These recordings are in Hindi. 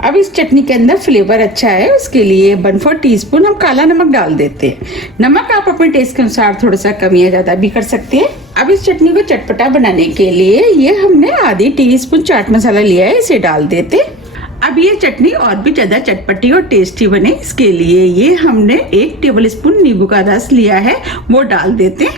अब इस चटनी के अंदर फ्लेवर अच्छा है, उसके लिए 1/4 टीस्पून हम काला नमक डाल देते हैं। नमक आप अपने टेस्ट के अनुसार थोड़ा सा कम या ज़्यादा भी कर सकते हैं। अब इस चटनी को चटपटा बनाने के लिए ये हमने आधी टीस्पून चाट मसाला लिया है, इसे डाल देते। अब ये चटनी और भी ज़्यादा चटपटी और टेस्टी बने, इसके लिए ये हमने 1 टेबल स्पून नींबू का रस लिया है, वो डाल देते।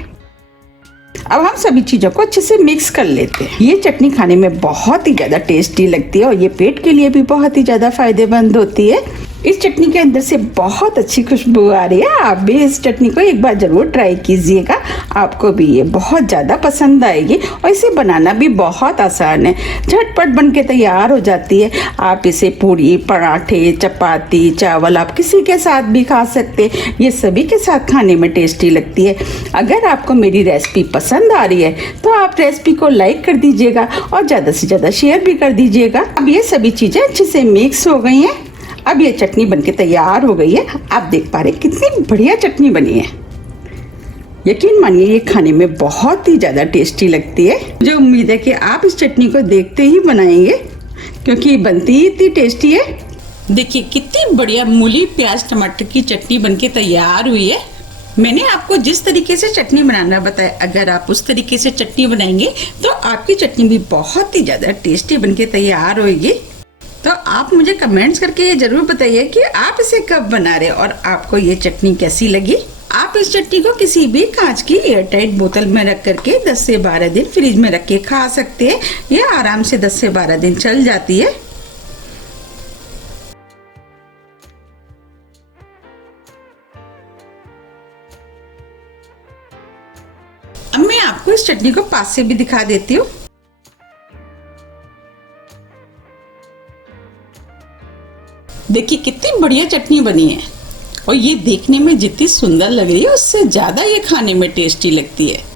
अब हम सभी चीज़ों को अच्छे से मिक्स कर लेते हैं। ये चटनी खाने में बहुत ही ज़्यादा टेस्टी लगती है और ये पेट के लिए भी बहुत ही ज़्यादा फायदेमंद होती है। इस चटनी के अंदर से बहुत अच्छी खुशबू आ रही है। आप भी इस चटनी को एक बार ज़रूर ट्राई कीजिएगा, आपको भी ये बहुत ज़्यादा पसंद आएगी और इसे बनाना भी बहुत आसान है, झटपट बन के तैयार हो जाती है। आप इसे पूरी, पराठे, चपाती, चावल आप किसी के साथ भी खा सकते हैं, ये सभी के साथ खाने में टेस्टी लगती है। अगर आपको मेरी रेसिपी पसंद आ रही है तो आप रेसिपी को लाइक कर दीजिएगा और ज़्यादा से ज़्यादा शेयर भी कर दीजिएगा। अब ये सभी चीज़ें अच्छे से मिक्स हो गई हैं। अब ये चटनी बनके तैयार हो गई है। आप देख पा रहे हैं कितनी बढ़िया चटनी बनी है। यकीन मानिए ये खाने में बहुत ही ज़्यादा टेस्टी लगती है। मुझे उम्मीद है कि आप इस चटनी को देखते ही बनाएंगे, क्योंकि ये बनती ही इतनी टेस्टी है। देखिए कितनी बढ़िया मूली, प्याज, टमाटर की चटनी बनके तैयार हुई है। मैंने आपको जिस तरीके से चटनी बनाना बताया, अगर आप उस तरीके से चटनी बनाएंगे तो आपकी चटनी भी बहुत ही ज़्यादा टेस्टी बनके तैयार होगी। तो आप मुझे कमेंट्स करके ये जरूर बताइए कि आप इसे कब बना रहे और आपको ये चटनी कैसी लगी। आप इस चटनी को किसी भी कांच की एयरटाइट बोतल में रख करके 10 से 12 दिन फ्रिज में रख के खा सकते हैं। ये आराम से 10 से 12 दिन चल जाती है। अब मैं आपको इस चटनी को पास से भी दिखा देती हूँ। देखिए कितनी बढ़िया चटनी बनी है और ये देखने में जितनी सुंदर लग रही है उससे ज़्यादा ये खाने में टेस्टी लगती है।